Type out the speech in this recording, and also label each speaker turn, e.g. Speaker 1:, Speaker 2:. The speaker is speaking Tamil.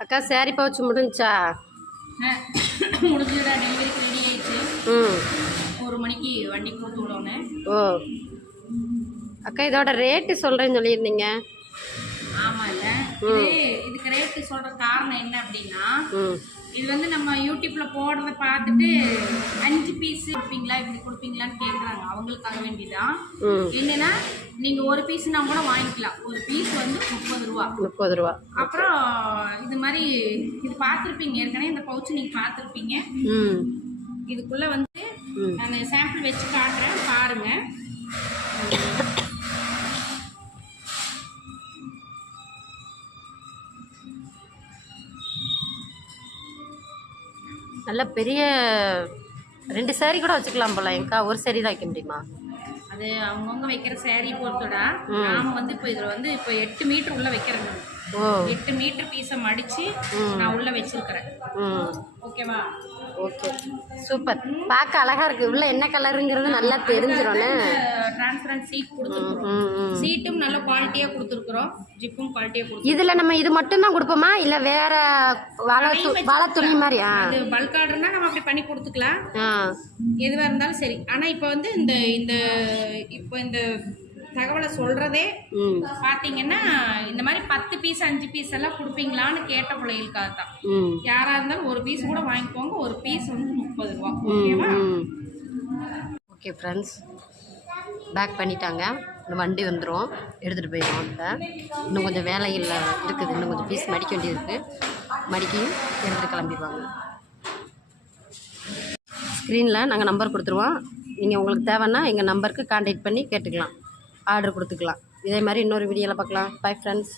Speaker 1: அக்கா சாரி பவுச்சு முடிஞ்சா
Speaker 2: முடிஞ்சுடா டெலிவரிக்கு ரெடி ஆயிடுச்சு.
Speaker 1: ம்.
Speaker 2: ஒரு மணிக்கு வண்டி கொடுத்து விடோன்னு
Speaker 1: ஓ. அக்கா இதோட ரேட்டு சொல்கிறேன்னு சொல்லியிருந்தீங்க.
Speaker 2: ஆமாம் இல்லை இது இதுக்கு ரேட்டு சொல்கிற காரணம் என்ன அப்படின்னா இது வந்து நம்ம யூடியூப்ல போடுறத பார்த்துட்டு அஞ்சு பீஸ் கொடுப்பீங்களா இப்படி கொடுப்பீங்களான்னு கேட்குறாங்க அவங்களுக்காக வேண்டிதான். என்னன்னா நீங்க ஒரு பீஸ்னா கூட வாங்கிக்கலாம். ஒரு பீஸ் வந்து முப்பது ரூபா.
Speaker 1: முப்பது ரூபா.
Speaker 2: அப்புறம் இது மாதிரி இது பார்த்துருப்பீங்க. ஏற்கனவே இந்த பவுச்சு நீங்க பார்த்துருப்பீங்க. இதுக்குள்ள வந்து. நான் சாம்பிள் வச்சு காட்டுறேன். பாருங்க.
Speaker 1: நல்ல பெரிய ரெண்டு சாரி கூட வச்சுக்கலாம் போல எங்கக்கா? ஒரு சாரி தான் வைக்க முடியுமா?
Speaker 2: அது அவங்கவுங்க வைக்கிற சேரீ பொறுத்துடா. நாம வந்து இப்போ இதுல வந்து இப்போ எட்டு மீட்டர் உள்ள வைக்கிறேன். நான்.
Speaker 1: ஓ.
Speaker 2: எட்டு மீட்டர் பீஸை மடிச்சு நான் உள்ள வச்சிருக்கிறேன்.
Speaker 1: ம்.
Speaker 2: ஓகேவா
Speaker 1: ஓகே சூப்பர் பார்க்க அழகா இருக்கு. உள்ள என்ன கலருங்கிறது நல்லா தெரிஞ்சிடும்னு
Speaker 2: டிரான்ஸ்பரண்ட் சீட் கொடுத்துருக்குறோம்
Speaker 1: ம் ம்
Speaker 2: சீட்டும் நல்ல குவாலிட்டியா கொடுத்துருக்குறோம். ஜிப்பும் குவாலிட்டியா கொடுத்துருக்கோம்
Speaker 1: இதுல நம்ம இது மட்டும் தான் கொடுப்போமா? இல்ல வேற வலை து துணி மாதிரியா?
Speaker 2: அது பல்க் ஆர்டர்னா நம்ம அப்படி பண்ணி கொடுத்துக்கலாம்.
Speaker 1: ஆ.
Speaker 2: எதுவா இருந்தாலும் சரி. ஆனா இப்போ வந்து இந்த இந்த இப்போ இந்த தகவலை சொல்றதே
Speaker 1: ம்.
Speaker 2: பாத்தீங்கன்னா இந்த மாதிரி பத்து பீஸ் அஞ்சு பீஸ் எல்லாம் கொடுப்பீங்களான்னு கேட்ட பிள்ளைகளுக்காக தான்
Speaker 1: ம்.
Speaker 2: யாரா இருந்தாலும் ஒரு பீஸ் கூட வாங்கிக்கோங்க. ஒரு பீஸ் வந்து முப்பது ரூபா. ஓகேவா?
Speaker 1: ஓகே ஃப்ரெண்ட்ஸ் பேக் பண்ணிட்டாங்க. இந்த வண்டி வந்துடும் எடுத்துகிட்டு போயிடும் இப்போ இன்னும் கொஞ்சம் வேலையில் இருக்குது. இன்னும் கொஞ்சம் பீஸ் மடிக்க வேண்டியது இருக்குது மடிக்கி எடுத்துகிட்டு கிளம்பிடுவாங்க. ஸ்க்ரீனில் நாங்கள் நம்பர் கொடுத்துருவோம். நீங்கள் உங்களுக்கு தேவைன்னா எங்கள் நம்பருக்கு காண்டாக்ட் பண்ணி கேட்டுக்கலாம். ஆர்டர் கொடுத்துக்கலாம். இதே மாதிரி இன்னொரு வீடியோவில் பார்க்கலாம். Bye friends